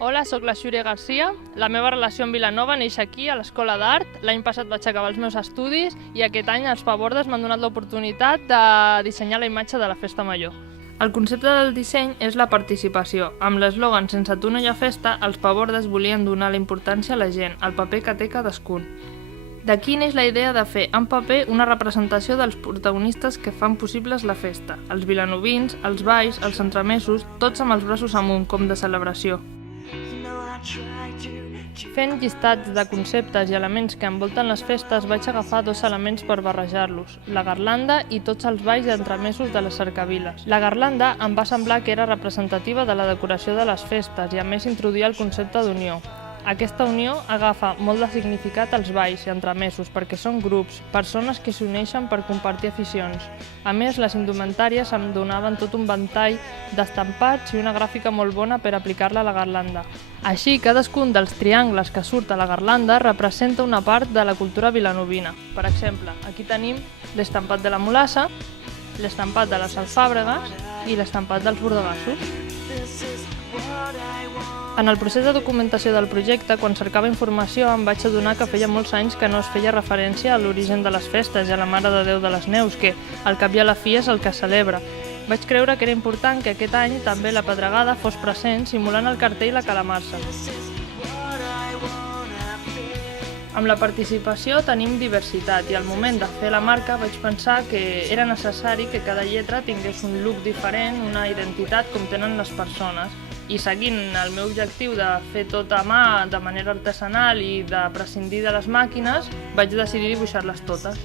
Hola, sóc la Xúria Garcia. La meva relació amb Vilanova neix aquí, a l'Escola d'Art. L'any passat vaig acabar els meus estudis i aquest any els Pabordes m'han donat l'oportunitat de dissenyar la imatge de la Festa Major. El concepte del disseny és la participació. Amb l'eslògan «Sense tu no hi ha festa», els Pabordes volien donar la importància a la gent, al paper que té cadascun. D'aquí neix la idea de fer en paper una representació dels protagonistes que fan possibles la festa, els vilanovins, els balls, els entremesos, tots amb els braços amunt, com de celebració. Fent llistats de conceptes i elements que envolten les festes, vaig agafar dos elements per barrejar-los, la garlanda i tots els balls d'entremesos de les cercaviles. La garlanda em va semblar que era representativa de la decoració de les festes i a més introduïa el concepte d'unió. Aquesta unió agafa molt de significat als balls i entremesos perquè són grups, persones que s'uneixen per compartir aficions. A més, les indumentàries em donaven tot un ventall d'estampats i una gràfica molt bona per aplicar-la a la garlanda. Així, cadascun dels triangles que surt a la garlanda representa una part de la cultura vilanovina. Per exemple, aquí tenim l'estampat de la mulassa, l'estampat de les alfàbregues i l'estampat dels bordegassos. En el procés de documentació del projecte, quan cercava informació, em vaig adonar que feia molts anys que no es feia referència a l'origen de les festes i a la Mare de Déu de les Neus, que al cap i a la fi és el que celebra. Vaig creure que era important que aquest any també la pedregada fos present, simulant el cartell la calamarsa. Amb la participació tenim diversitat i al moment de fer la marca vaig pensar que era necessari que cada lletra tingués un look diferent, una identitat com tenen les persones. I seguint el meu objectiu de fer tot a mà de manera artesanal i de prescindir de les màquines, vaig decidir dibuixar-les totes.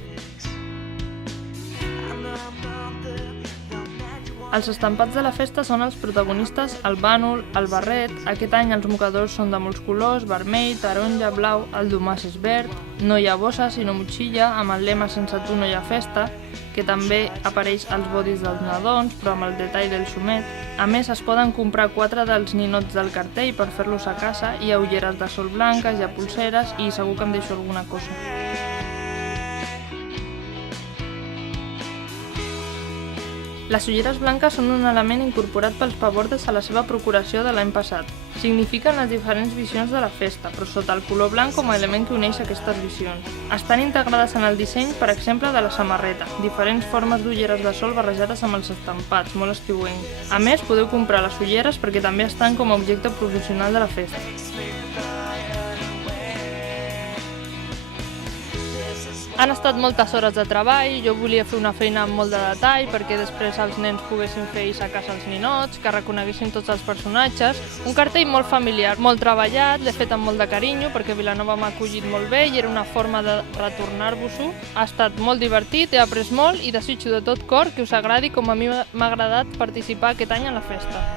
Els estampats de la festa són els protagonistes, el bànol, el barret. Aquest any els mocadors són de molts colors, vermell, taronja, blau, el domàs és verd, no hi ha bossa sinó motxilla, amb el lema «Sense tu no hi ha festa», que també apareix als bodis dels nadons, però amb el detall del xumet. A més, es poden comprar 4 dels ninots del cartell per fer-los a casa, hi ha ulleres de sol blanques, hi ha pulseres i segur que em deixo alguna cosa. Les ulleres blanques són un element incorporat pels Pabordes a la seva procuració de l'any passat. Signifiquen les diferents visions de la festa, però sota el color blanc com a element que uneix aquestes visions. Estan integrades en el disseny, per exemple, de la samarreta, diferents formes d'ulleres de sol barrejades amb els estampats, molt estiuenc. A més, podeu comprar les ulleres perquè també estan com a objecte promocional de la festa. Han estat moltes hores de treball, jo volia fer una feina amb molt de detall perquè després els nens poguessin fer ells a casa els ninots, que reconeguessin tots els personatges. Un cartell molt familiar, molt treballat, l'he fet amb molt de carinyo perquè Vilanova m'ha acollit molt bé i era una forma de retornar-vos-ho. Ha estat molt divertit, he après molt i desitjo de tot cor que us agradi com a mi m'ha agradat participar aquest any a la festa.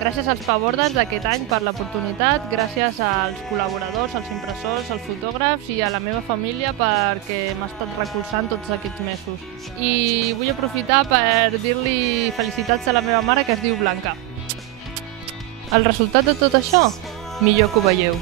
Gràcies als Pabordes d'aquest any per l'oportunitat, gràcies als col·laboradors, als impressors, als fotògrafs i a la meva família perquè m'ha estat recolzant tots aquests mesos. I vull aprofitar per dir-li felicitats a la meva mare que es diu Blanca. El resultat de tot això? Millor que ho veieu.